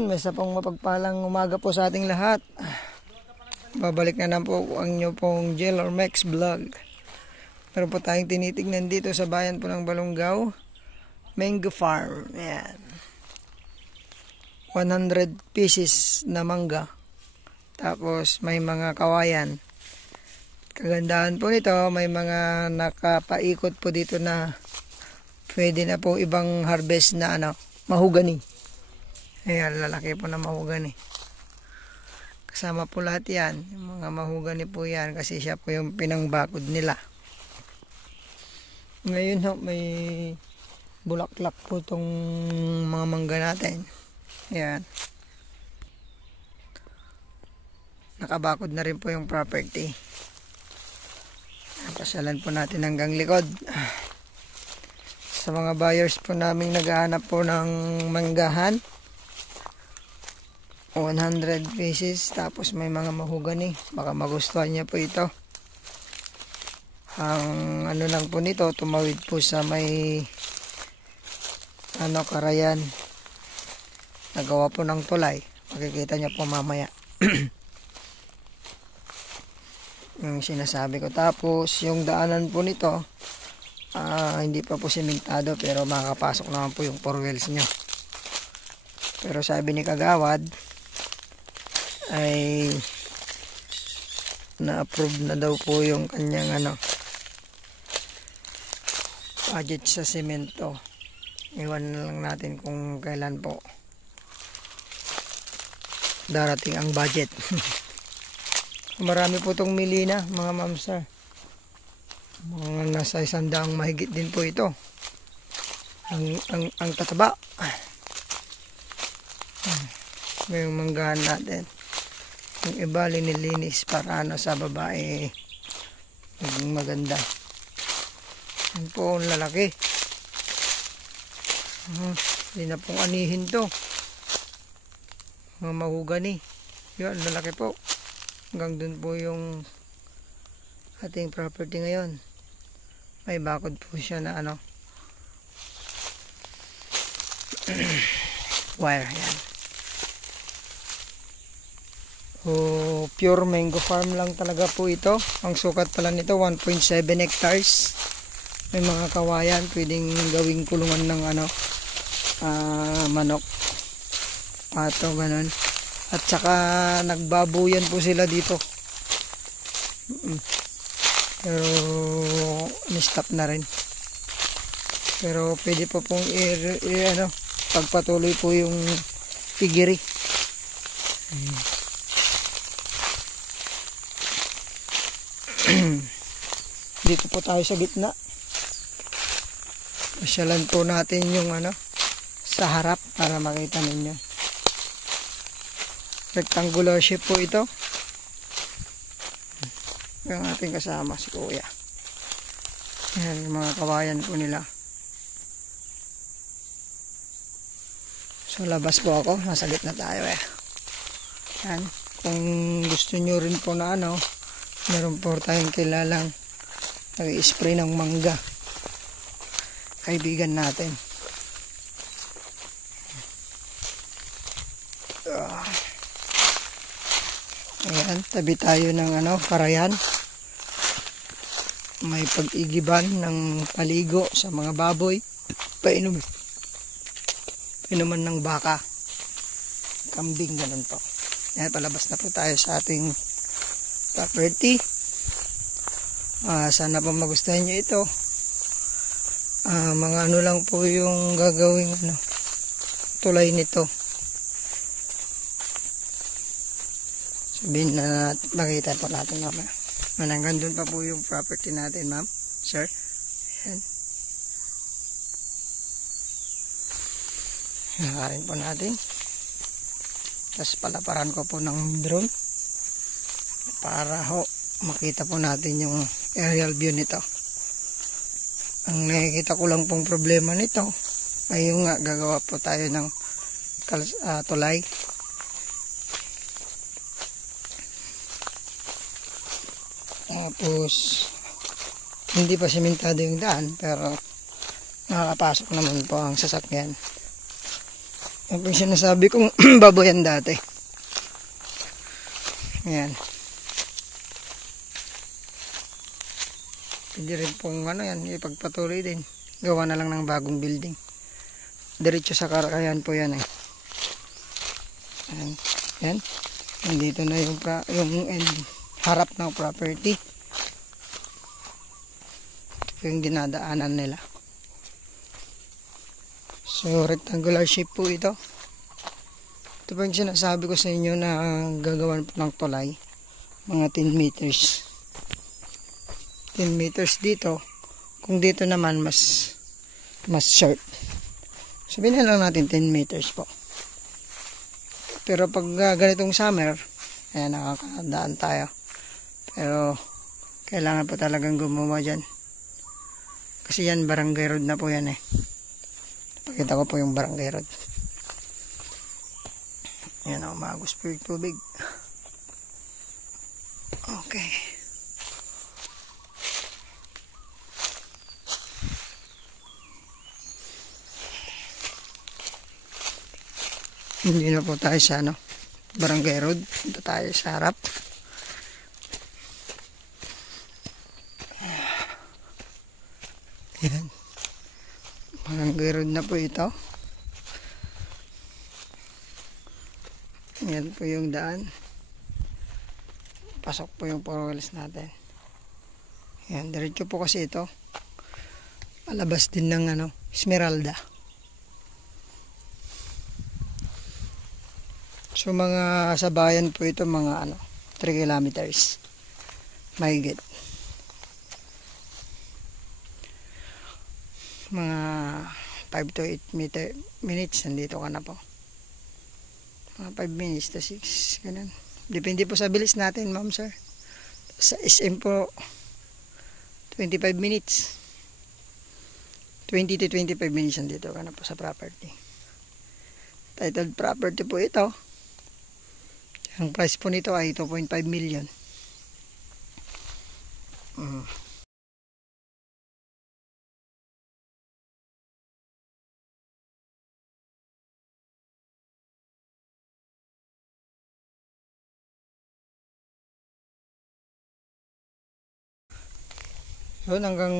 yun, may isa pong mapagpalang umaga po sa ating lahat. Babalik na lang po ang inyo pong Jel or Mex Vlog. Meron po tayong tinitignan dito sa bayan po ng Balongaw, Mango Farm. Ayan. 100 pieces na mangga. Tapos may mga kawayan. Kagandahan po nito, may mga nakapaikot po dito na pwede na po ibang harvest na mahugani. Ayan, lalaki po na mahugani. Kasama po lahat yan. Yung mga mahugani po yan kasi siya po yung pinangbakod nila. Ngayon may bulaklak po itong mga mangga natin. Ayan. Nakabakod na rin po yung property. Pasyalan po natin hanggang likod. Sa mga buyers po namin naghahanap po ng manggahan, 100 pieces, tapos may mga mahugani, baka magustuhan niya po ito. Ang lang po nito, tumawid po sa may karayan, nagawa po ng tulay, makikita niya po mamaya. Yung sinasabi ko. Tapos yung daanan po nito, hindi pa po simentado, pero makakapasok naman po yung 4 wheels nyo. Pero sabi ni Kagawad ay na-approve na daw po yung kanyang budget sa semento. Iwan na lang natin kung kailan po darating ang budget. Marami po itong milina, mga ma'am sir. Mga nasa 100 mahigit din po ito. Ang tataba. Yung manggahan natin. Yung iba linilinis para sa babae maging maganda. Yan po ang lalaki. Hindi na pong anihin to. Mga mahugani. Yan, lalaki po. Hanggang dun po yung ating property ngayon. May bakod po siya na wire. Yan. Pure mango farm lang talaga po ito. Ang sukat pala nito 1.7 hectares. May mga kawayan, pwedeng gawing kulungan ng manok, pato, ganun. At saka nagbabuyan po sila dito. Pero ni-stop na rin. Pero pwede pa pong pagpatuloy po yung piggery. Dito po tayo sa gitna. Pasyalan po natin yung sa harap para makita ninyo. Rectangular shape po ito. Yung ating kasama si Kuya. Ayan, yung mga kawayan po nila. So labas po ako, nasa gitna tayo Ayan. Kung gusto nyo rin po na meron po tayong kilalang nag-spray ng mangga, kaibigan natin. Ayan, tabi tayo ng parayan. May pag-igiban ng paligo sa mga baboy, painuman ng baka, kambing, ganun po. Ayan, palabas na po tayo sa ating property. Sana po magustuhan nyo ito. Mga lang po yung gagawing tulay nito. Sabihin na makita po natin naman. Hanggang doon pa po yung property natin, ma'am, sir. Ayan. Nakarin po natin. Tapos palaparan ko po ng drone para makita po natin yung aerial view nito. Ang nakikita ko lang pong problema nito ay yung gagawa po tayo ng tulay. Tapos hindi pa simentado yung daan, pero nakakapasok naman po ang sasakyan. Yan po yung sinasabi kong baboyan dati. Ayan. Pwede rin pong ano yan, ipagpatuloy din. Gawa na lang ng bagong building. Diretso sa Karakayan po yan eh. Ayan. Yan. Nandito na yung harap ng property. Ito yung dinadaanan nila. So, rectangular shape po ito. Ito po yung sinasabi ko sa inyo na gagawan po ng tulay. Mga 10 meters. 10 meters dito. Kung dito naman mas short. Sabihin na lang natin 10 meters po. Pero pag ganitong summer, ayan, nakakadaan tayo. Pero kailangan po talagang gumawa dyan. Kasi yan, barangay road na po yan eh. Pakita ko po yung barangay road. Ayan o, umagos po yung tubig. Okay. Hindi na po tayo sa barangay road. Dito tayo sa harap. Ayan. Barangay road na po ito. Ayan po yung daan. Pasok po yung 4 wheels natin. Ayan, diretso po kasi ito. Palabas din ng Esmeralda. So mga sa bayan po ito, mga 3 kilometers. Mahigit. Mga 5 to 8 minutes nandito ka na po. Mga 5 minutes to 6, ganun. Depende po sa bilis natin, ma'am sir. Sa SM po 25 minutes. 20 to 25 minutes nandito ka na po sa property. Titled property po ito. Ang price po nito ay 2.5 million. Yun, hanggang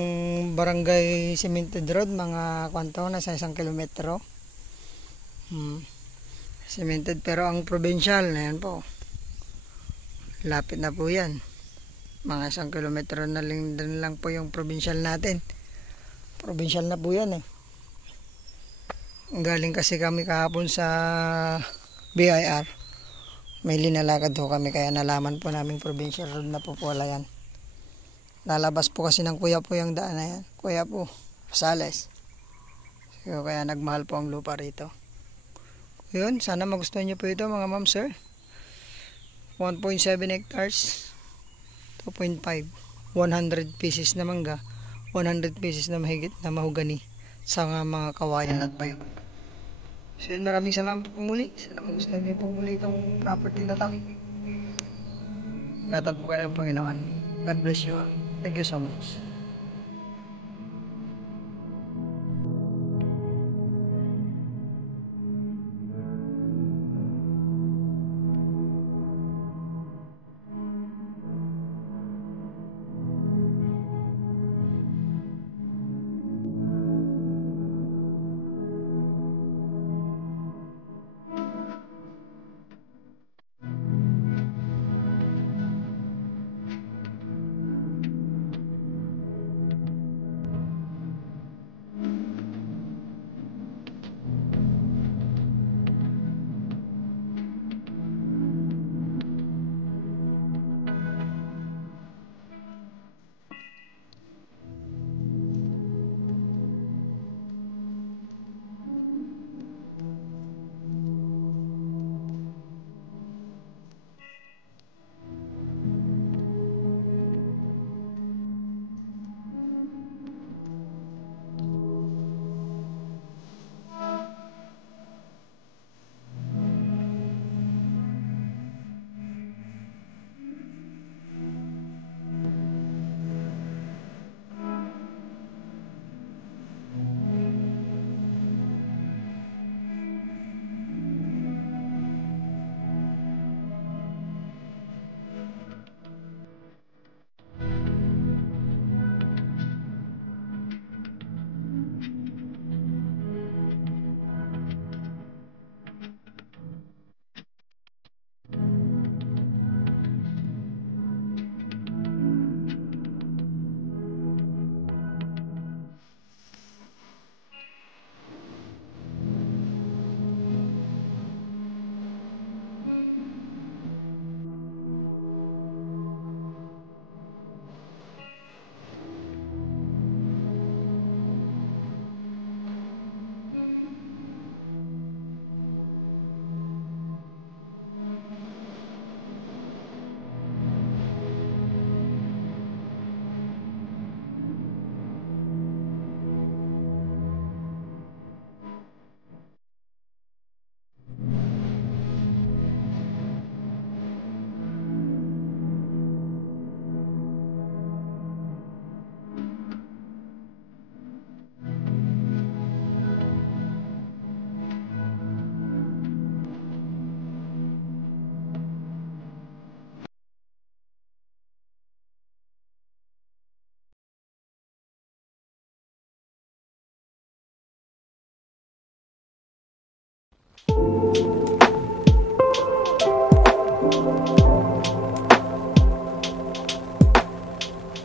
barangay Cemented Road, mga kwanto na sa 1 kilometro. Cemented, pero ang provincial na yan po. Lapit na po yan. Mga 1 kilometro na lang po yung provincial natin. Provincial na po yan eh. Galing kasi kami kahapon sa BIR. May linalakad ho kami, kaya nalaman po namin provincial road na po pala yan. Lalabas po kasi ng kuya po yung daan na yan. Kuya po, Sales. So, kaya nagmahal po ang lupa rito. Yun, sana magustuhan nyo po ito mga ma'am sir. 1.7 hectares, 2.5, 100 pieces na mangga, 100 pieces na mahigit na mahugani sa mga kawayan at bayo. So yun, maraming salamat po muli. Sana magustuhan nyo po muli itong property na tayo. Gatag po kayo ng Panginoon. God bless you. Thank you so much.